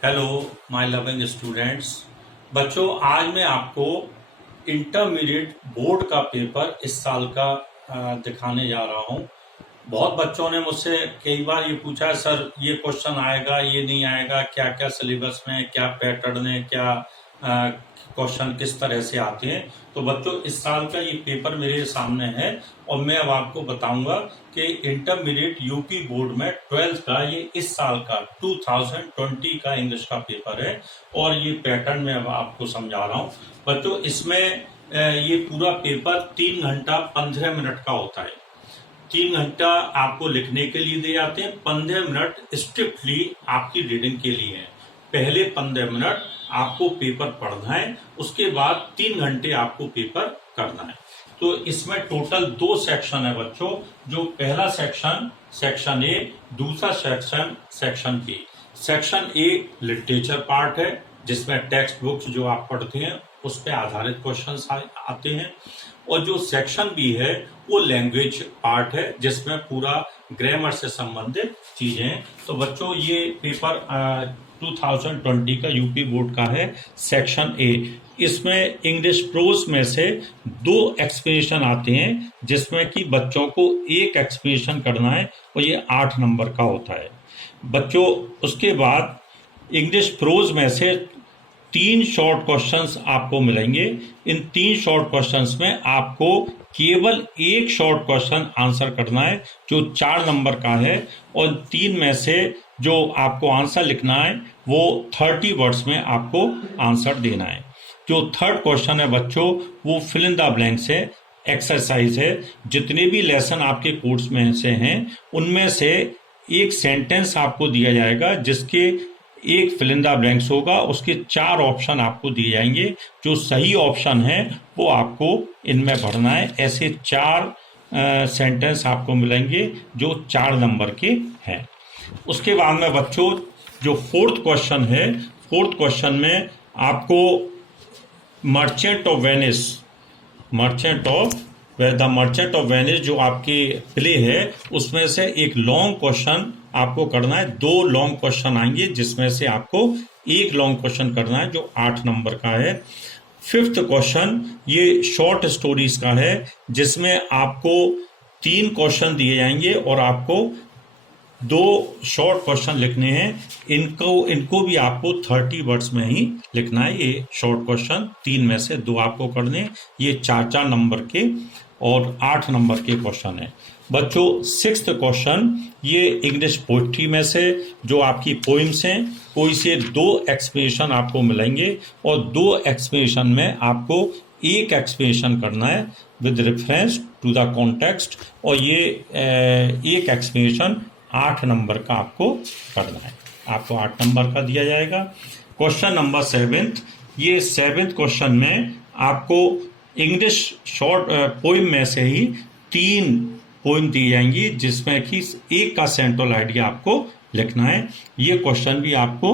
Hello my loving students. बच्चों, आज मैं आपको इंटरमीडिएट बोर्ड का पेपर इस साल का दिखाने जा रहा हूं। बहुत बच्चों ने मुझसे कई बार ये पूछा, सर ये क्वेश्चन आएगा, ये नहीं आएगा, क्या क्या सिलेबस में, क्या पैटर्न है, क्या क्वेश्चन किस तरह से आते हैं। तो बच्चों, इस साल का ये पेपर मेरे सामने है और मैं अब आपको बताऊंगा कि इंटरमीडिएट यूपी बोर्ड में 12th का ये इस साल का 2020 का इंग्लिश का पेपर है और ये पैटर्न मैं अब आपको समझा रहा हूँ। बच्चों, इसमें ये पूरा पेपर 3 घंटा 15 मिनट का होता है। 3 घंटा आपको लिखने के लिए दे जाते हैं, 15 मिनट स्ट्रिक्टली आपकी रीडिंग के लिए है। पहले 15 मिनट आपको पेपर पढ़ना है, उसके बाद 3 घंटे आपको पेपर करना है। तो इसमें टोटल 2 सेक्शन है बच्चों। जो पहला सेक्शन ए, दूसरा section B. Section A literature part है, जिसमें टेक्स्ट बुक्स जो आप पढ़ते हैं उस पर आधारित क्वेश्चंस आते हैं। और जो सेक्शन बी है वो लैंग्वेज पार्ट है, जिसमें पूरा ग्रामर से संबंधित चीजें हैं। तो बच्चों, ये पेपर 2020 का यूपी बोर्ड का है, सेक्शन ए। इसमें इंग्लिश प्रोज में से 2 एक्सप्लेनेशन आते हैं, जिसमें कि बच्चों को एक एक्सप्लेनेशन करना है और ये 8 नंबर का होता है बच्चों। उसके बाद इंग्लिश प्रोज में से 3 शॉर्ट क्वेश्चंस आपको मिलेंगे। इन 3 शॉर्ट क्वेश्चंस में आपको केवल एक शॉर्ट क्वेश्चन आंसर करना है, जो 4 नंबर का है। और 3 में से जो आपको आंसर लिखना है वो 30 वर्ड्स में आपको आंसर देना है। जो थर्ड क्वेश्चन है बच्चों, वो फिल इन द ब्लैंक्स है, एक्सरसाइज है। जितने भी लेसन आपके कोर्स में से हैं उनमें से एक सेंटेंस आपको दिया जाएगा, जिसके एक फिल इन द ब्लैंक्स होगा, उसके 4 ऑप्शन आपको दिए जाएंगे। जो सही ऑप्शन है वो आपको इनमें भरना है। ऐसे 4 सेंटेंस आपको मिलेंगे जो 4 नंबर के हैं। उसके बाद में बच्चों, जो फोर्थ क्वेश्चन है, फोर्थ क्वेश्चन में आपको मर्चेंट ऑफ वेनिस जो आपके प्ले है उसमें से एक लॉन्ग क्वेश्चन आपको करना है। 2 लॉन्ग क्वेश्चन आएंगे, जिसमें से आपको एक लॉन्ग क्वेश्चन करना है जो 8 नंबर का है। 5th क्वेश्चन ये शॉर्ट स्टोरीज का है, जिसमें आपको 3 क्वेश्चन दिए जाएंगे और आपको 2 शॉर्ट क्वेश्चन लिखने हैं। इनको भी आपको 30 वर्ड्स में ही लिखना है। ये शॉर्ट क्वेश्चन 3 में से 2 आपको करने। ये 4 नंबर के और 8 नंबर के क्वेश्चन है बच्चों। 6th क्वेश्चन ये इंग्लिश पोइट्री में से जो आपकी पोइम्स हैं, कोई से 2 एक्सप्लेनेशन आपको मिलेंगे और 2 एक्सप्लेनेशन में आपको एक एक्सप्लेनेशन करना है with reference to the context. और ये एक एक्सप्लेनेशन 8 नंबर का आपको करना है। आपको 8 नंबर का दिया जाएगा। क्वेश्चन नंबर 7th, ये 7th क्वेश्चन में आपको इंग्लिश शॉर्ट पोइम में से ही 3 पोइम दी जाएंगी, जिसमें कि एक का सेंट्रल आइडिया आपको लिखना है। ये क्वेश्चन भी आपको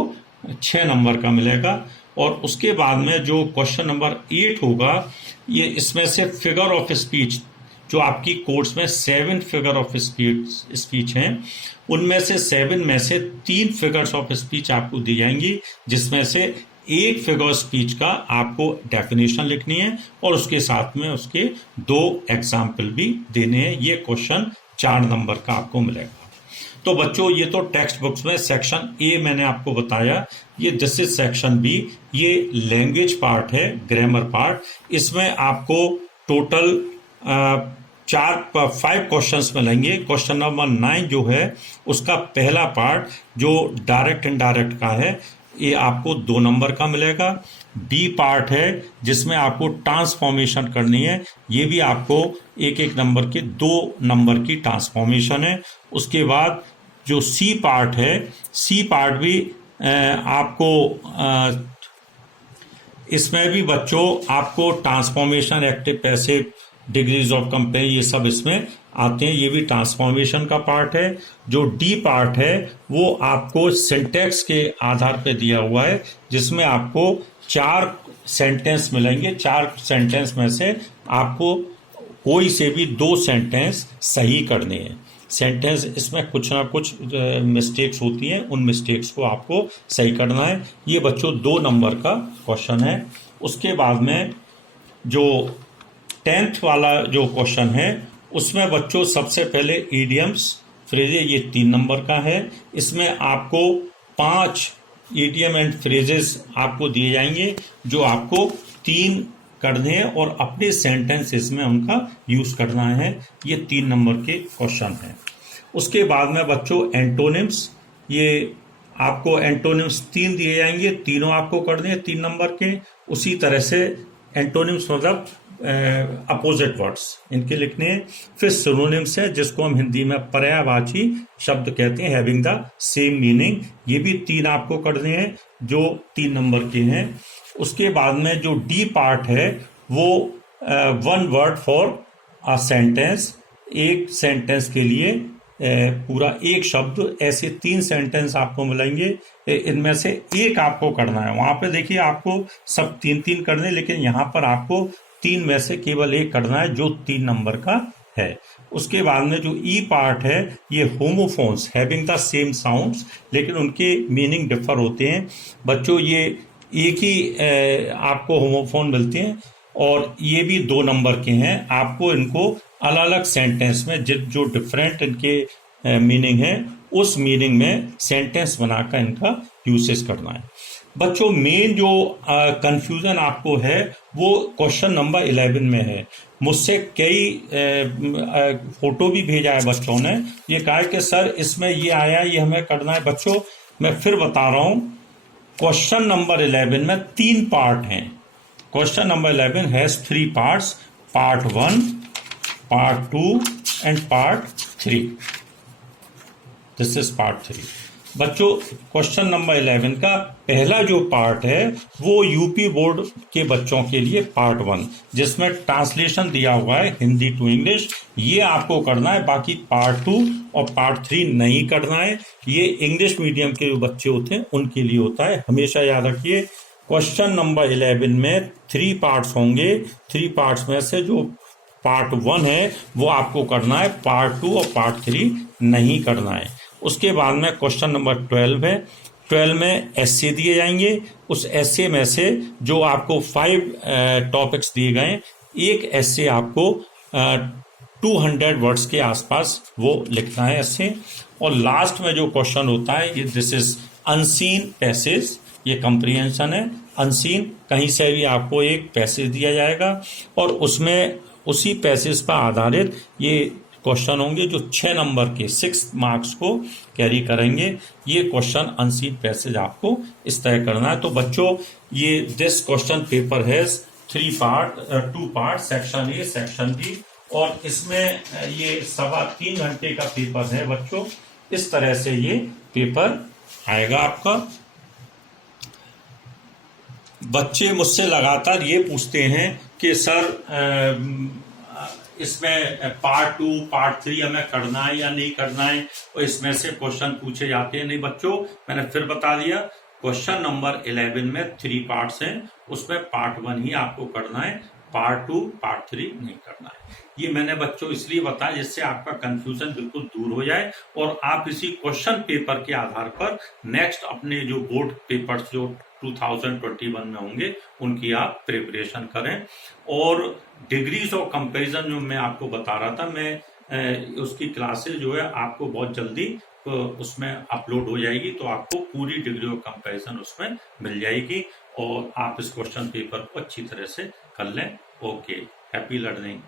6 नंबर का मिलेगा। और उसके बाद में जो क्वेश्चन नंबर 8 होगा, ये इसमें से फिगर ऑफ स्पीच, जो आपकी कोर्स में 7 फिगर ऑफ स्पीच हैं, उनमें से 7 में से 3 फिगर्स ऑफ स्पीच आपको दी जाएंगी, जिसमें से एक फिगर स्पीच का आपको डेफिनेशन लिखनी है और उसके साथ में उसके 2 एग्जाम्पल भी देने हैं। ये क्वेश्चन 4 नंबर का आपको मिलेगा। तो बच्चों, ये तो टेक्स्ट बुक्स में सेक्शन ए मैंने आपको बताया। ये दिस इज सेक्शन बी, ये लैंग्वेज पार्ट है, ग्रामर पार्ट। इसमें आपको टोटल 5 क्वेश्चंस मिलेंगे। क्वेश्चन नंबर 9 जो है उसका पहला पार्ट जो डायरेक्ट इनडायरेक्ट का है, ये आपको 2 नंबर का मिलेगा। बी पार्ट है जिसमें आपको ट्रांसफॉर्मेशन करनी है, ये भी आपको एक नंबर के 2 नंबर की ट्रांसफॉर्मेशन है। उसके बाद जो सी पार्ट है, सी पार्ट भी आपको इसमें भी बच्चों आपको transformation, active passive, degrees of compare, ये सब इसमें आते हैं। ये भी ट्रांसफॉर्मेशन का पार्ट है। जो डी पार्ट है वो आपको सिंटैक्स के आधार पे दिया हुआ है, जिसमें आपको 4 सेंटेंस मिलेंगे। 4 सेंटेंस में से आपको कोई से भी 2 सेंटेंस सही करने हैं। सेंटेंस इसमें कुछ ना कुछ मिस्टेक्स होती हैं, उन मिस्टेक्स को आपको सही करना है। ये बच्चों 2 नंबर का क्वेश्चन है। उसके बाद में जो 10th वाला जो क्वेश्चन है उसमें बच्चों सबसे पहले ईडियम्स फ्रेजेस, ये 3 नंबर का है। इसमें आपको 5 ईडियम एंड फ्रेजेस आपको दिए जाएंगे जो आपको 3 करने हैं और अपने सेंटेंसेस में उनका यूज करना है। ये 3 नंबर के क्वेश्चन हैं। उसके बाद में बच्चों एंटोनिम्स, ये आपको एंटोनिम्स 3 दिए जाएंगे, तीनों आपको करने हैं 3 नंबर के। उसी तरह से एंटोनिम्स मतलब अपोजिट वर्ड्स इनके लिखने हैं। फिर सिनोनिम्स है जिसको हम हिंदी में पर्यायवाची शब्द कहते हैं, हैविंग द सेम मीनिंग, ये भी 3 आपको करने हैं जो 3 नंबर के हैं। उसके बाद में जो डी पार्ट है वो 1 वर्ड फॉर अ सेंटेंस, एक सेंटेंस के लिए पूरा एक शब्द, ऐसे 3 सेंटेंस आपको मिलेंगे, इनमें से एक आपको करना है। वहां पे देखिए आपको सब 3-3 करने, लेकिन यहाँ पर आपको 3 में से केवल एक करना है जो 3 नंबर का है। उसके बाद में जो ई पार्ट है ये homophones, having the same sounds, लेकिन उनके मीनिंग डिफर होते हैं बच्चों। ये एक ही आपको होमोफोन मिलते हैं और ये भी 2 नंबर के हैं। आपको इनको अलग अलग सेंटेंस में जो डिफरेंट इनके मीनिंग है उस मीनिंग में सेंटेंस बनाकर इनका यूसेज करना है। बच्चों मेन जो कंफ्यूजन आपको है वो क्वेश्चन नंबर 11 में है। मुझसे कई फोटो भी भेजा है बच्चों ने, ये कहा है कि सर इसमें ये आया, ये हमें करना है। बच्चों मैं फिर बता रहा हूं, क्वेश्चन नंबर 11 में 3 पार्ट हैं। Question number 11 has 3 parts, part 1, part 2 and part 3। This is part 3। बच्चों क्वेश्चन नंबर 11 का पहला जो पार्ट है वो यूपी बोर्ड के बच्चों के लिए पार्ट 1, जिसमें ट्रांसलेशन दिया हुआ है हिंदी टू इंग्लिश, ये आपको करना है। बाकी पार्ट 2 और पार्ट 3 नहीं करना है। ये इंग्लिश मीडियम के जो बच्चे होते हैं उनके लिए होता है, हमेशा याद रखिए। क्वेश्चन नंबर 11 में 3 पार्ट्स होंगे, 3 पार्ट्स में से जो पार्ट 1 है वो आपको करना है, पार्ट 2 और पार्ट 3 नहीं करना है। उसके बाद में क्वेश्चन नंबर 12 है। 12 में एस्से दिए जाएंगे, उस एस्से में से जो आपको 5 टॉपिक्स दिए गए, एक एस्से आपको 200 वर्ड्स के आसपास वो लिखना है एस्से। और लास्ट में जो क्वेश्चन होता है, ये दिस इज अनसीन पैसेज, ये कंप्रीहेंशन है। अनसीन, कहीं से भी आपको एक पैसेज दिया जाएगा और उसमें उसी पैसेज पर आधारित ये क्वेश्चन होंगे जो 6 नंबर के 6 मार्क्स को कैरी करेंगे। ये क्वेश्चन अनसीन पैसेज आपको इस तरह करना है। तो बच्चों ये this question paper has 2 part, section A, section B, और इसमें ये 3.25 घंटे का पेपर है बच्चों। इस तरह से ये पेपर आएगा आपका। बच्चे मुझसे लगातार ये पूछते हैं कि सर इसमें पार्ट 2, पार्ट 3 हमें करना है या नहीं करना है, और इसमें से क्वेश्चन पूछे जाते हैं। नहीं बच्चों, मैंने फिर बता दिया, क्वेश्चन नंबर 11 में 3 पार्ट्स हैं, उसमें पार्ट 1 ही आपको करना है, पार्ट 2, पार्ट 3 नहीं करना है। ये मैंने बच्चों इसलिए बताया जिससे आपका कंफ्यूजन बिल्कुल दूर हो जाए और आप इसी क्वेश्चन पेपर के आधार पर नेक्स्ट अपने जो बोर्ड पेपर्स जो 2021 में होंगे उनकी आप प्रिपरेशन करें। और डिग्रीज ऑफ कंपैरिजन जो मैं आपको बता रहा था, मैं उसकी क्लासेस जो है आपको बहुत जल्दी उसमें अपलोड हो जाएगी, तो आपको पूरी डिग्री ऑफ कंपैरिजन उसमें मिल जाएगी और आप इस क्वेश्चन पेपर को अच्छी तरह से कर लें। Okay, happy learning.